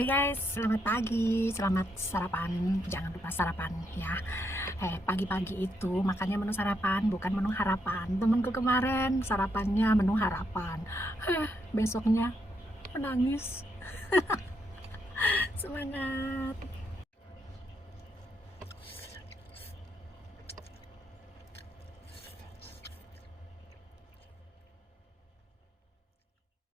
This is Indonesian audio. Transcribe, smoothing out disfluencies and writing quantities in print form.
Hey guys, selamat pagi, selamat sarapan. Jangan lupa sarapan ya. Pagi-pagi itu makannya menu sarapan, bukan menu harapan. Temenku kemarin sarapannya menu harapan. Besoknya menangis. Semangat.